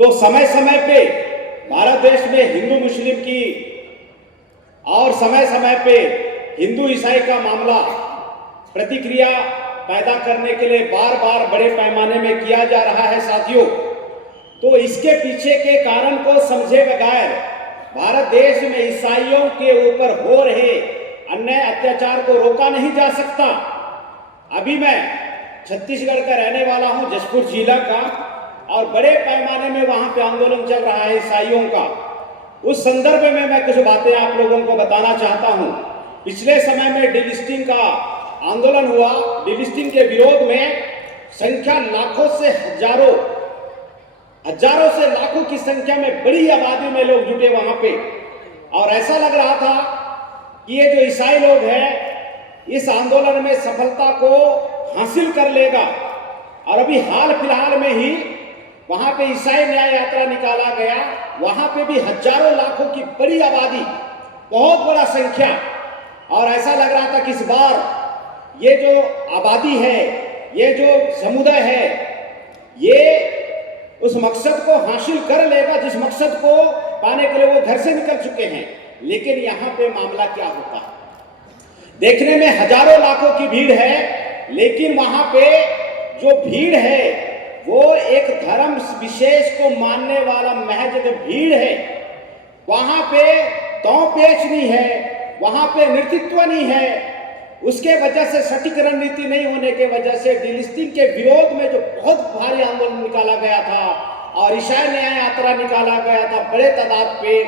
तो समय समय पे भारत देश में हिंदू मुस्लिम की और समय समय पे हिंदू ईसाई का मामला प्रतिक्रिया पैदा करने के लिए बार बार बड़े पैमाने में किया जा रहा है साथियों। तो इसके पीछे के कारण को समझे बगैर भारत देश में ईसाइयों के ऊपर हो रहे अन्याय अत्याचार को रोका नहीं जा सकता। अभी मैं छत्तीसगढ़ का रहने वाला हूं, जशपुर जिला का, और बड़े पैमाने में वहां पे आंदोलन चल रहा है ईसाइयों का। उस संदर्भ में मैं कुछ बातें आप लोगों को बताना चाहता हूं। पिछले समय में डिलिस्टिंग का आंदोलन हुआ। डिलिस्टिंग के विरोध में संख्या लाखों से हजारों से लाखों की संख्या में बड़ी आबादी में लोग जुटे वहां पे, और ऐसा लग रहा था कि ये जो ईसाई लोग हैं इस आंदोलन में सफलता को हासिल कर लेगा। और अभी हाल फिलहाल में ही वहां पे ईसाई न्याय यात्रा निकाला गया। वहां पे भी हजारों लाखों की बड़ी आबादी, बहुत बड़ा संख्या, और ऐसा लग रहा था कि इस बार ये जो आबादी है, ये जो समुदाय है, ये उस मकसद को हासिल कर लेगा जिस मकसद को पाने के लिए वो घर से निकल चुके हैं। लेकिन यहाँ पे मामला क्या होता है, देखने में हजारों लाखों की भीड़ है, लेकिन वहां पे जो भीड़ है वो एक धर्म विशेष को मानने वाला महज भीड़ है। वहां पे दांव पेच नहीं है, वहां पे नेतृत्व नहीं है। उसके वजह से सटीक रणनीति नहीं होने के वजह से डिलिस्टिंग के विरोध में जो बहुत भारी आंदोलन निकाला गया था और ईसाई न्याय यात्रा निकाला गया था बड़े तादाद पे,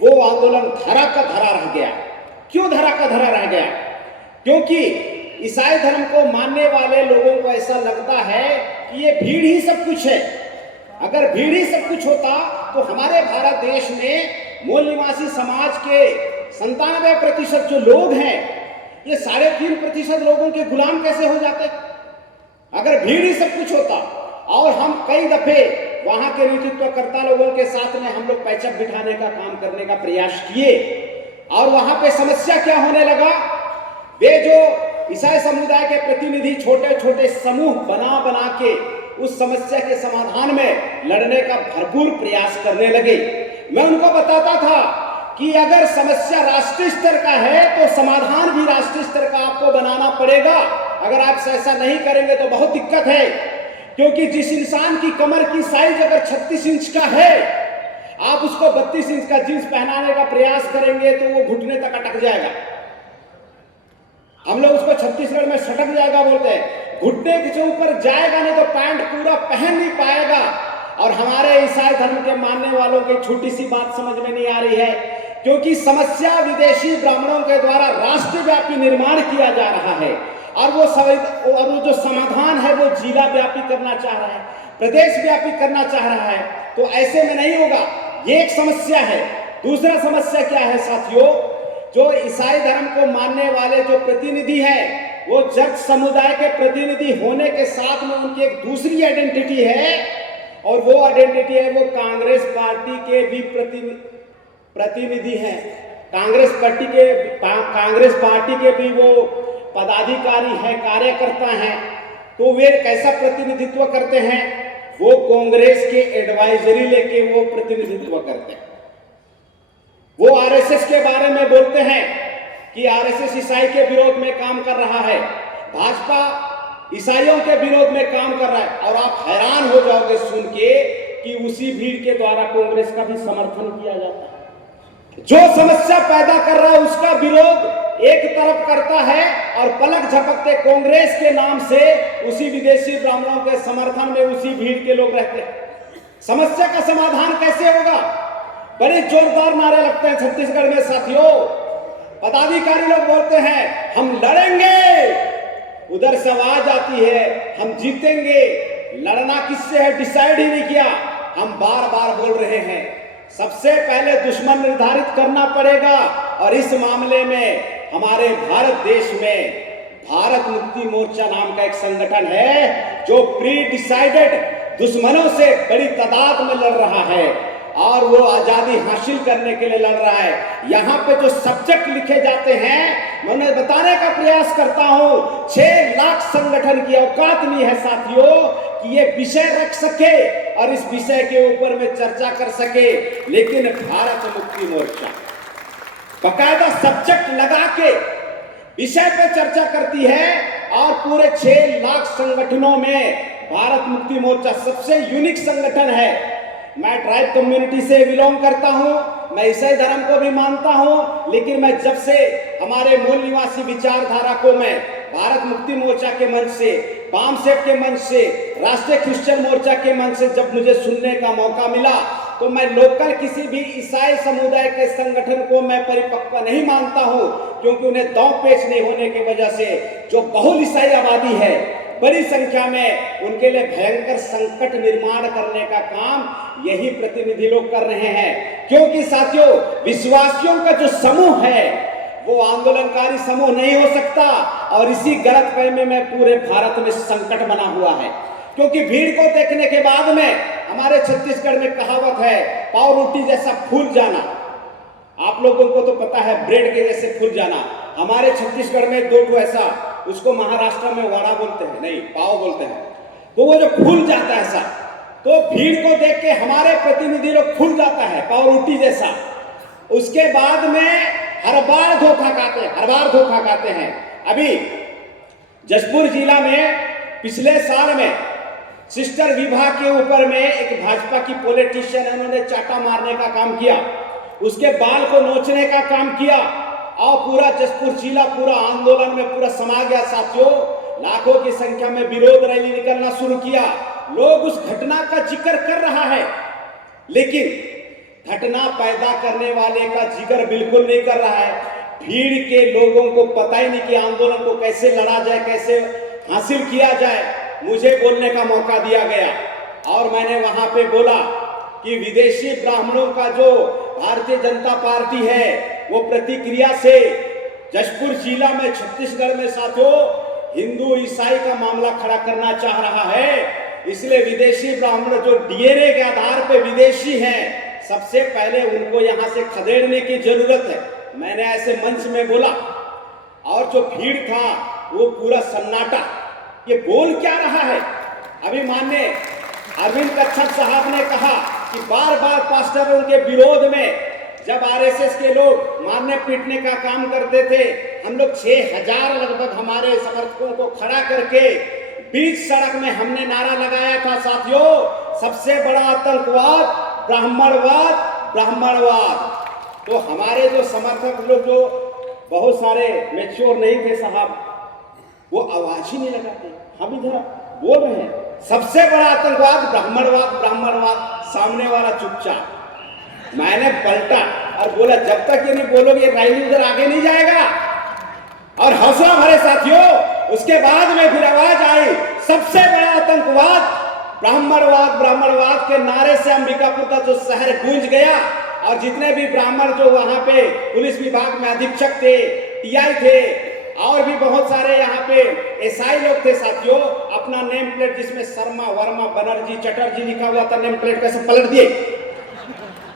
वो आंदोलन धरा का धरा रह गया। क्यों धरा का धरा रह गया? क्योंकि ईसाई धर्म को मानने वाले लोगों को ऐसा लगता है कि ये भीड़ ही सब कुछ है। अगर भीड़ ही सब कुछ होता तो हमारे भारत देश में मूल निवासी समाज के 97% जो लोग हैं, ये 3.5% लोगों के गुलाम कैसे हो जाते अगर भीड़ ही सब कुछ होता। और हम कई दफे वहां के नेतृत्वकर्ता लोगों के साथ में हम लोग पैचअप बिठाने का काम करने का प्रयास किए, और वहां पे समस्या क्या होने लगा, वे जो ईसाई समुदाय के प्रतिनिधि छोटे छोटे समूह बना बना के उस समस्या के समाधान में लड़ने का भरपूर प्रयास करने लगे। मैं उनको बताता था कि अगर समस्या राष्ट्रीय स्तर का है तो समाधान भी राष्ट्रीय स्तर का आपको बनाना पड़ेगा। अगर आप ऐसा नहीं करेंगे तो बहुत दिक्कत है, क्योंकि जिस इंसान की कमर की साइज अगर 36 इंच का है, आप उसको 32 इंच का जींस पहनाने का प्रयास करेंगे तो वो घुटने तक अटक जाएगा। हम लोग उसको छत्तीसगढ़ में सटक जाएगा बोलते हैं, घुटने के ऊपर जाएगा नहीं तो पैंट पूरा पहन नहीं पाएगा। और हमारे ईसाई धर्म के मानने वालों की छोटी सी बात समझ में नहीं आ रही है, क्योंकि समस्या विदेशी ब्राह्मणों के द्वारा राष्ट्रव्यापी निर्माण किया जा रहा है, और वो जो समाधान है वो जिला व्यापी करना चाह रहा है, प्रदेश व्यापी करना चाह रहा है। तो ऐसे में नहीं होगा। ये एक समस्या है। दूसरा समस्या क्या है साथियों, जो ईसाई धर्म को मानने वाले जो प्रतिनिधि हैं, वो जट समुदाय के प्रतिनिधि होने के साथ में उनकी एक दूसरी आइडेंटिटी है, और वो आइडेंटिटी है वो कांग्रेस पार्टी के भी प्रतिनिधि हैं। कांग्रेस पार्टी के भी वो पदाधिकारी हैं, कार्यकर्ता हैं। तो वे कैसा प्रतिनिधित्व करते हैं, वो कांग्रेस के एडवाइजरी लेके वो प्रतिनिधित्व करते हैं। वो आरएसएस के बारे में बोलते हैं कि आरएसएस ईसाई के विरोध में काम कर रहा है, भाजपा ईसाइयों के विरोध में काम कर रहा है। और आप हैरान हो जाओगे सुन के कि उसी भीड़ के द्वारा कांग्रेस का भी समर्थन किया जाता है। जो समस्या पैदा कर रहा है उसका विरोध एक तरफ करता है, और पलक झपकते कांग्रेस के नाम से उसी विदेशी ब्राह्मणों के समर्थन में उसी भीड़ के लोग रहते हैं। समस्या का समाधान कैसे होगा? बड़े जोरदार नारे लगते हैं छत्तीसगढ़ में साथियों। पदाधिकारी लोग बोलते हैं हम लड़ेंगे, उधर से आवाज आती है हम जीतेंगे। लड़ना किससे है डिसाइड ही नहीं किया, हम बार बार बोल रहे हैं सबसे पहले दुश्मन निर्धारित करना पड़ेगा। और इस मामले में हमारे भारत देश में भारत मुक्ति मोर्चा नाम का एक संगठन है जो प्री डिसाइडेड दुश्मनों से बड़ी तादाद में लड़ रहा है। और वो आजादी हासिल करने के लिए लड़ रहा है। यहाँ पे जो सब्जेक्ट लिखे जाते हैं, मैं उन्हें बताने का प्रयास करता हूँ। 6 लाख संगठन की औकात नहीं है साथियों कि ये विषय रख सके और इस विषय के ऊपर में चर्चा कर सके। लेकिन भारत मुक्ति मोर्चा बकायदा सब्जेक्ट लगा के विषय पे चर्चा करती है और पूरे 6 लाख संगठनों में भारत मुक्ति मोर्चा सबसे यूनिक संगठन है। मैं ट्राइब कम्युनिटी से बिलोंग करता हूं, मैं ईसाई धर्म को भी मानता हूं, लेकिन मैं जब से हमारे मूल निवासी विचारधारा को मैं भारत मुक्ति मोर्चा के मंच से, बाम सेठ के मंच से, राष्ट्रीय क्रिश्चियन मोर्चा के मंच से जब मुझे सुनने का मौका मिला, तो मैं लोकल किसी भी ईसाई समुदाय के संगठन को मैं परिपक्व नहीं मानता हूं, क्योंकि उन्हें दांव पेच नहीं होने की वजह से जो बहुल ईसाई आबादी है, बड़ी संख्या में उनके लिए भयंकर संकट निर्माण करने का काम यही प्रतिनिधि लोग कर रहे हैं। क्योंकि साथियों, विश्वासियों का जो समूह है वो आंदोलनकारी समूह नहीं हो सकता, और इसी गलतफहमी में पूरे भारत में संकट बना हुआ है। क्योंकि भीड़ को देखने के बाद में हमारे छत्तीसगढ़ में कहावत है, पाव रोटी जैसा फूल जाना। आप लोगों को तो पता है ब्रेड के जैसे फूल जाना। हमारे छत्तीसगढ़ में 2 ऐसा, उसको महाराष्ट्र में वाड़ा बोलते हैं, नहीं पाव बोलते हैं, तो वो जो फूल जाता है ऐसा, तो भीड़ को देख के हमारे प्रतिनिधि लोग फूल जाता है पाव रोटी जैसा। उसके बाद में हर बार धोखा खाते हैं। अभी जशपुर जिला में पिछले साल में सिस्टर विवाह के ऊपर में एक भाजपा की पॉलिटिशियन है, उन्होंने चाटा मारने का काम किया, उसके बाल को नोचने का काम किया, और पूरा जशपुर जिला पूरा आंदोलन में पूरा समा गया साथियों। लाखों की संख्या में विरोध रैली निकलना शुरू किया। लोग उस घटना का जिक्र कर रहा है, लेकिन घटना पैदा करने वाले का जिक्र बिल्कुल नहीं कर रहा है। भीड़ के लोगों को पता ही नहीं कि आंदोलन को कैसे लड़ा जाए, कैसे हासिल किया जाए। मुझे बोलने का मौका दिया गया और मैंने वहां पे बोला कि विदेशी ब्राह्मणों का जो भारतीय जनता पार्टी है वो प्रतिक्रिया से जशपुर जिला में, छत्तीसगढ़ में साथियों हिंदू ईसाई का मामला खड़ा करना चाह रहा है। इसलिए विदेशी ब्राह्मण जो डीएनए के आधार पे विदेशी हैं, सबसे पहले उनको यहां से खदेड़ने की जरूरत है। मैंने ऐसे मंच में बोला और जो भीड़ था वो पूरा सन्नाटा, ये बोल क्या रहा है। अभी माननीय अरविंद कच्छप साहब ने कहा कि बार बार पास्टरों के विरोध में जब आरएसएस के लोग मारने पीटने का काम करते थे, हम लोग 6000 लगभग हमारे समर्थकों को खड़ा करके बीच सड़क में हमने नारा लगाया था साथियों, सबसे बड़ा आतंकवाद ब्राह्मणवाद। तो हमारे जो समर्थक लोग जो बहुत सारे मैच्योर नहीं थे साहब, वो आवाज ही नहीं लगाते। हम इधर बोल रहे हैं सबसे बड़ा आतंकवाद ब्राह्मणवाद, सामने वाला चुपचाप। मैंने पलटा और बोला जब तक ये नहीं बोलोगे रैली उधर आगे नहीं जाएगा। और हौसला भरे साथियों, उसके बाद में फिर आवाज आई सबसे बड़ा आतंकवाद ब्राह्मणवाद के नारे से अंबिकापुर का जो शहर गूंज गया, और जितने भी ब्राह्मण जो वहां पे पुलिस विभाग में अधीक्षक थे, टीआई थे, और भी बहुत सारे यहाँ पे एसआई लोग थे साथियों, अपना नेम प्लेट जिसमें शर्मा वर्मा बनर्जी चटर्जी लिखा हुआ था, नेम प्लेट कैसे पलट दिए।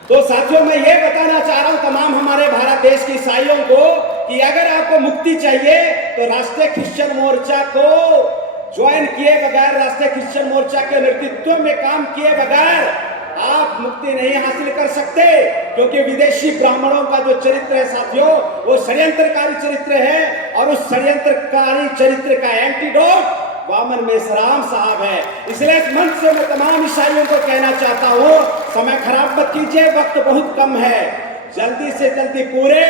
तो साथियों मैं ये बताना चाह रहा हूं तमाम हमारे भारत देश के ईसाइयों को कि अगर आपको मुक्ति चाहिए तो राष्ट्रीय क्रिश्चियन मोर्चा को ज्वाइन किए बगैर, राष्ट्रीय क्रिश्चियन मोर्चा के नेतृत्व में काम किए बगैर आप मुक्ति नहीं हासिल कर सकते। क्योंकि विदेशी ब्राह्मणों का जो चरित्र है साथियों, वो षड्यंत्रकारी चरित्र है, और उस षड्यंत्रकारी चरित्र का एंटीडोट वामन मेश्राम साहब है। इसलिए इस मंच से मैं तमाम ईसाइयों को कहना चाहता हूँ, समय खराब मत कीजिए, वक्त बहुत कम है। जल्दी से जल्दी पूरे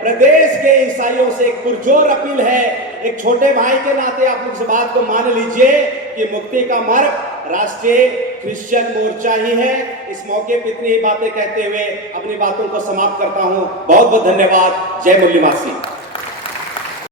प्रदेश के ईसाइयों से एक पुरजोर अपील है, एक छोटे भाई के नाते आप इस बात को मान लीजिए कि मुक्ति का मार्ग राष्ट्रीय क्रिश्चियन मोर्चा ही है। इस मौके पर इतनी बातें कहते हुए अपनी बातों को समाप्त करता हूँ। बहुत बहुत धन्यवाद। जय मूल्यवासी।